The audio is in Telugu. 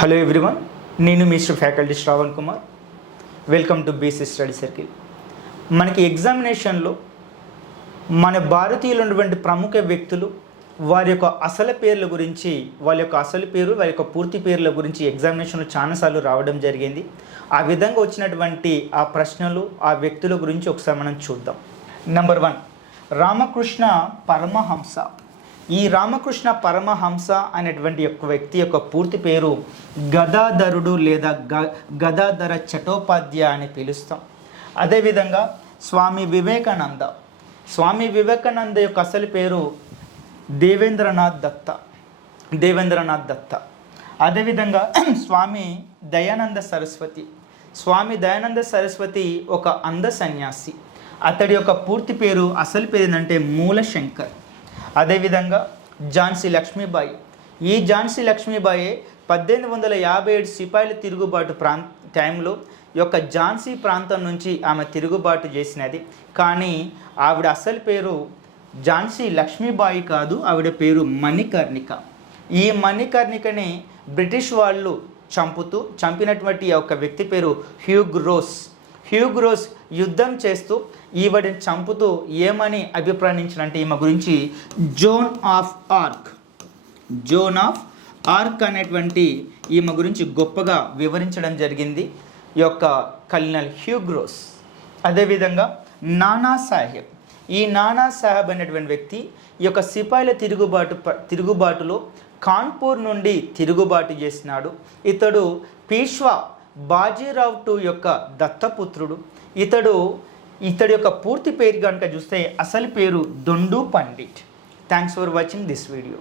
హలో ఎవ్రీవన్, నేను mister faculty Shravan Kumar. Welcome to BC study circle. మనకి ఎగ్జామినేషన్లో మన భారతీయులు ఉన్నటువంటి ప్రముఖ వ్యక్తులు వారి యొక్క అసలు పేర్ల గురించి, వాళ్ళ యొక్క అసలు పేరు, వారి యొక్క పూర్తి పేర్ల గురించి ఎగ్జామినేషన్లో చాలాసార్లు రావడం జరిగింది. ఆ విధంగా వచ్చినటువంటి ఆ ప్రశ్నలు, ఆ వ్యక్తుల గురించి ఒకసారి మనం చూద్దాం. నెంబర్ 1, రామకృష్ణ పరమహంస. ఈ రామకృష్ణ పరమహంస అనేటువంటి యొక్క వ్యక్తి యొక్క పూర్తి పేరు గదాధరుడు లేదా గదాధర చటోపాధ్యాయ అని పిలుస్తాం. అదేవిధంగా స్వామి వివేకానంద. స్వామి వివేకానంద యొక్క అసలు పేరు దేవేంద్రనాథ్ దత్త. అదేవిధంగా స్వామి దయానంద సరస్వతి. స్వామి దయానంద సరస్వతి ఒక అంధ సన్యాసి. అతడి యొక్క పూర్తి పేరు, అసలు పేరు ఏంటంటే మూలశంకర్. అదేవిధంగా ఝాన్సీ లక్ష్మీబాయి. ఈ ఝాన్సీ లక్ష్మీబాయి 1857 సిపాయిల తిరుగుబాటు టైంలో యొక్క ఝాన్సీ ప్రాంతం నుంచి ఆమె తిరుగుబాటు చేసినది. కానీ ఆవిడ అసలు పేరు ఝాన్సీ లక్ష్మీబాయి కాదు, ఆవిడ పేరు మణికర్ణిక. ఈ మణికర్ణికని బ్రిటిష్ వాళ్ళు చంపినటువంటి ఒక వ్యక్తి పేరు హ్యూగ్రోస్ యుద్ధం చేస్తూ ఈవిడిని చంపుతూ ఏమని అభిప్రాయించినంటే ఈమె గురించి జోన్ ఆఫ్ ఆర్క్ అనేటువంటి ఈమె గురించి గొప్పగా వివరించడం జరిగింది ఈ యొక్క కల్నల్ హ్యూగ్రోస్. అదేవిధంగా నానాసాహెబ్. ఈ నానాసాహెబ్ అనేటువంటి వ్యక్తి ఈ యొక్క సిపాయిల తిరుగుబాటులో కాన్పూర్ నుండి తిరుగుబాటు చేసినాడు. ఇతడు పీష్వా బాజీరావు II యొక్క దత్తపుత్రుడు. ఇతడి యొక్క పూర్తి పేరు కనుక చూస్తే అసలు పేరు Dhondu Pandit. Thanks for watching this video.